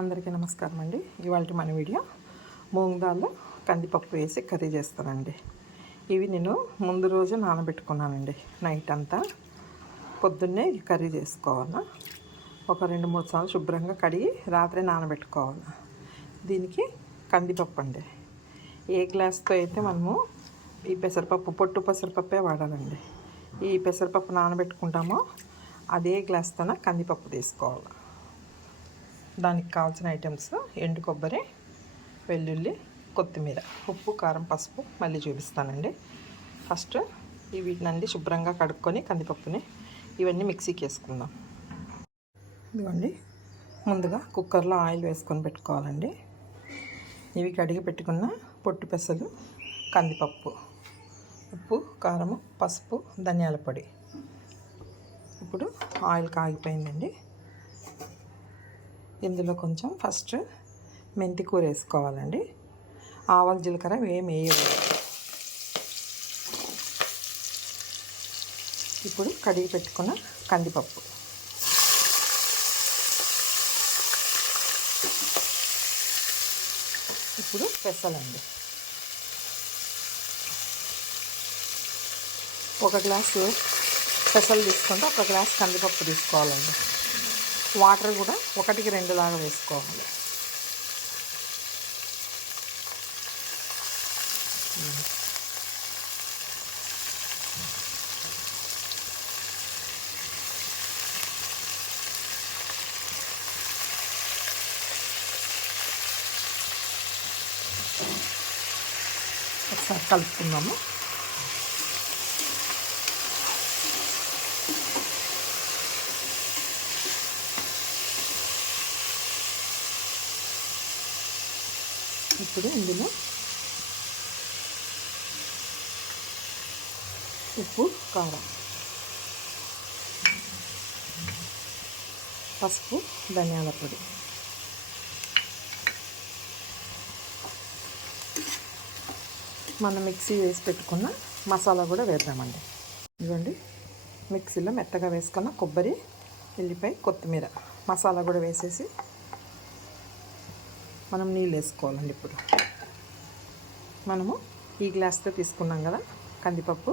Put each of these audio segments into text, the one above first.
అందరికీ నమస్కారం అండి. ఇవాళ మన వీడియో మూంగ్ దాల్ కందిపప్పు వేసి కర్రీ చేస్తానండి. ఇవి నేను ముందు రోజు నానబెట్టుకున్నానండి. నైట్ అంతా పొద్దున్నే కర్రీ చేసుకోవాలి. ఒక 2-3 సార్లు శుభ్రంగా కడిగి రాత్రి నానబెట్టుకోవాలి. దీనికి కందిపప్పు అండి. ఏ గ్లాస్తో అయితే మనము ఈ పెసరపప్పు పొట్టు పెసరపప్పే వాడాలండి. ఈ పెసరపప్పు నానబెట్టుకుంటామో అదే గ్లాస్తోన కందిపప్పు తీసుకోవాలి. దానికి కావాల్సిన ఐటమ్స్ ఎండు కొబ్బరి, వెల్లుల్లి, కొత్తిమీర, ఉప్పు, కారం, పసుపు మళ్ళీ చూపిస్తానండి. ఫస్ట్ వీటినండి శుభ్రంగా కడుక్కొని కందిపప్పుని ఇవన్నీ మిక్సీకి వేసుకుందాం. ఇదిగోండి, ముందుగా కుక్కర్లో ఆయిల్ వేసుకొని పెట్టుకోవాలండి. ఇవి కడిగి పెట్టుకున్న పొట్టు పెసలు, కందిపప్పు, ఉప్పు, కారము, పసుపు, ధనియాల పొడి. ఇప్పుడు ఆయిల్ కాగిపోయిందండి. ఇందులో కొంచెం ఫస్ట్ మెంతి కూర వేసుకోవాలండి. ఆవాలు జీలకర్ర ఏం వేయదు. ఇప్పుడు కడిగి పెట్టుకున్న కందిపప్పు, ఇప్పుడు పెసలండి. ఒక గ్లాసు పెసలు తీసుకుంటే ఒక గ్లాస్ కందిపప్పు తీసుకోవాలండి. వాటర్ కూడా 1కి 2 లాగా వేసుకోవాలి. ఒకసారి కలుపుకుందాము. ఇప్పుడు ఇందులో ఉప్పు, కారం, పసుపు, ధనియాల పొడి, మనం మిక్సీ వేసి పెట్టుకున్న మసాలా కూడా వేద్దామండి. ఇదిగోండి, మిక్సీలో మెత్తగా వేసుకున్న కొబ్బరి, ఎల్లిపాయ, కొత్తిమీర మసాలా కూడా వేసేసి మనం నీళ్ళు వేసుకోవాలండి. ఇప్పుడు మనము ఈ గ్లాస్తో తీసుకున్నాం కదా కందిపప్పు,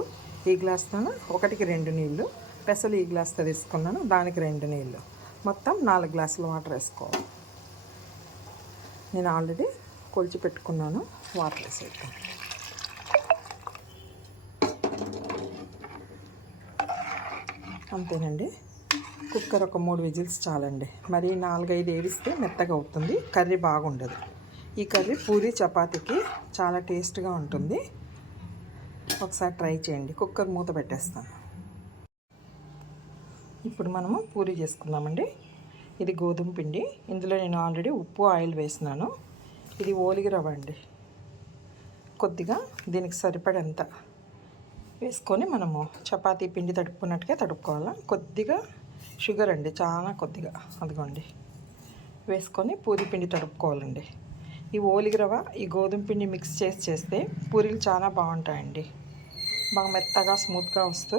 ఈ గ్లాస్తో 1కి 2 నీళ్ళు, పెసలు ఈ గ్లాస్తో తీసుకున్నాను, దానికి 2 నీళ్ళు, మొత్తం 4 గ్లాసుల వాటర్ వేసుకోవాలి. నేను ఆల్రెడీ కొలిచి పెట్టుకున్నాను. వాటర్ వేసేద్దాం. అంతేనండి. కుక్కర్ ఒక 3 విజిల్స్ చాలండి. మరి 4-5 వేడిస్తే మెత్తగా అవుతుంది, కర్రీ బాగుండదు. ఈ కర్రీ పూరి చపాతీకి చాలా టేస్ట్గా ఉంటుంది. ఒకసారి ట్రై చేయండి. కుక్కర్ మూత పెట్టేస్తాను. ఇప్పుడు మనము పూరి చేసుకుందామండి. ఇది గోధుమ పిండి. ఇందులో నేను ఆల్రెడీ ఉప్పు, ఆయిల్ వేసినాను. ఇది ఓలిగి రవ్వ అండి. కొద్దిగా దీనికి సరిపడంత వేసుకొని మనము చపాతీ పిండి తడుపుకున్నట్టుగా తడుపుకోవాలి. కొద్దిగా షుగర్ అండి, చాలా కొద్దిగా, అదిగోండి, వేసుకొని పూరి పిండి తడుపుకోవాలండి. ఈ ఓలిగి రవ్వ, ఈ గోధుమ పిండి మిక్స్ చేస్తే పూరీలు చాలా బాగుంటాయండి. బాగా మెత్తగా స్మూత్గా వస్తూ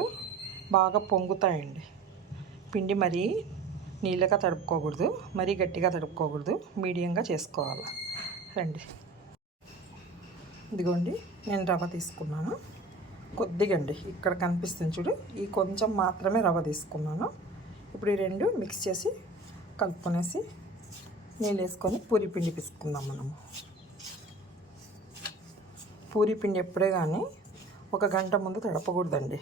బాగా పొంగుతాయండి. పిండి మరీ నీళ్ళగా తడుపుకోకూడదు, మరీ గట్టిగా తడుపుకోకూడదు, మీడియంగా చేసుకోవాలి. రండి, ఇదిగోండి, నేను రవ్వ తీసుకున్నాను కొద్దిగా అండి. ఇక్కడ కనిపిస్తుంది చూడు, ఈ కొంచెం మాత్రమే రవ్వ తీసుకున్నాను. ఇప్పుడు ఈ 2 మిక్స్ చేసి కలుపుకొనేసి నీళ్ళు వేసుకొని పూరి పిండి పిసుకుందాం. మనము పూరి పిండి ఎప్పుడే కానీ 1 గంట ముందు తడపకూడదండి.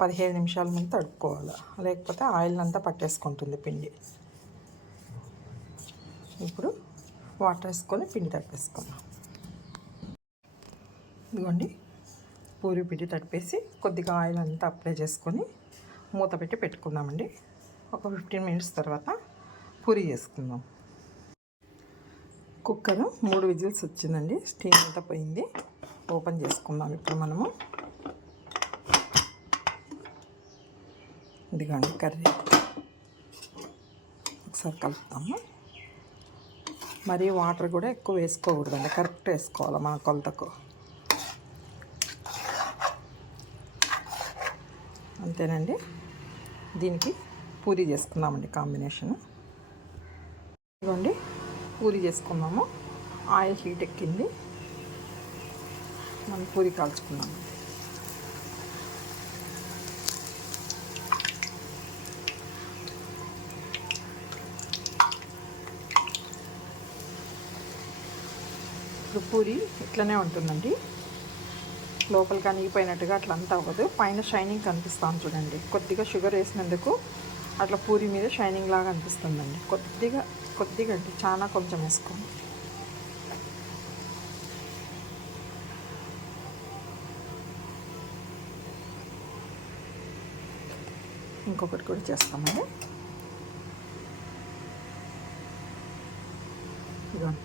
15 నిమిషాల ముందు తడుపుకోవాలి, లేకపోతే ఆయిల్ అంతా పట్టేసుకుంటుంది పిండి. ఇప్పుడు వాటర్ వేసుకొని పిండి తడిపేసుకుందాం. ఇదిగోండి, పూరి పిండి తడిపేసి కొద్దిగా ఆయిల్ అంతా అప్లై చేసుకొని మూత పెట్టి పెట్టుకుందామండి. ఒక 15 మినిట్స్ తర్వాత పూరి చేసుకుందాం. కుక్కర్ 3 విజిల్స్ వచ్చిందండి. స్టీమ్ అంతా పోయింది. ఓపెన్ చేసుకుందాం. ఇప్పుడు మనము ఇదిగోండి కర్రీ ఒకసారి కలుపుతాము. మరి వాటర్ కూడా ఎక్కువ వేసుకోకూడదండి, కరెక్ట్ వేసుకోవాలి మన కొలతకు. అంతేనండి. దీనికి పూరి చేసుకుందామండి కాంబినేషన్. ఇదిగోండి పూరి చేసుకుందాము. ఆయిల్ హీట్ ఎక్కింది, మనం పూరి కాల్చుకున్నాము. ఇప్పుడు పూరి ఇట్లనే ఉంటుందండి, లోపలికి అనిగిపోయినట్టుగా అట్లా అంతా అవ్వదు. పైన షైనింగ్ కనిపిస్తాను చూడండి. కొద్దిగా షుగర్ వేసినందుకు అట్లా పూరి మీద షైనింగ్ లాగా అనిపిస్తుందండి. కొద్దిగా అంటే చాలా కొంచెం వేసుకోండి. ఇంకొకటి కూడా చేస్తామండి. ఇదిగోండి,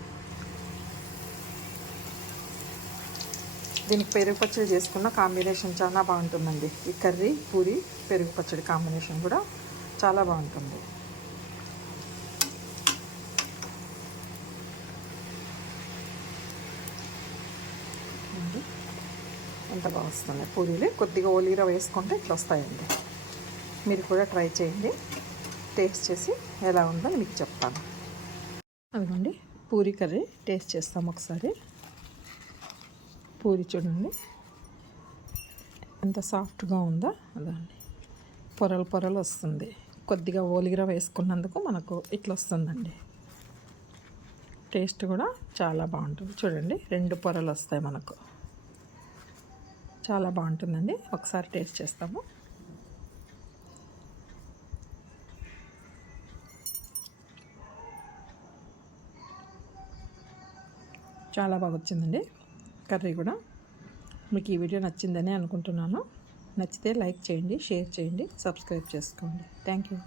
దీనికి పెరుగు పచ్చడి చేసుకున్న కాంబినేషన్ చాలా బాగుంటుందండి. ఈ కర్రీ పూరి పెరుగు పచ్చడి కాంబినేషన్ కూడా చాలా బాగుంటుంది. ఎంత బాగా వస్తుంది పూరీలు. కొద్దిగా ఓలీర వేసుకుంటే ఇట్లా వస్తాయండి. మీరు కూడా ట్రై చేయండి, టేస్ట్ చేసి ఎలా ఉందో మీకు చెప్తాను. అదిగోండి పూరి కర్రీ టేస్ట్ చేస్తాం ఒకసారి. పూరి చూడండి ఎంత సాఫ్ట్గా ఉందో, అదండి పొరలు వస్తుంది. కొద్దిగా ఓలిగిర వేసుకున్నందుకు మనకు ఇట్లా వస్తుందండి. టేస్ట్ కూడా చాలా బాగుంటుంది. చూడండి 2 పొరలు వస్తాయి మనకు, చాలా బాగుంటుందండి. ఒకసారి టేస్ట్ చేస్తాము. చాలా బాగా వచ్చిందండి కర్రీ కూడా. మీకు ఈ వీడియో నచ్చిందని అనుకుంటున్నాను. నచ్చితే లైక్ చేయండి, షేర్ చేయండి, సబ్స్క్రైబ్ చేసుకోండి. Thank you.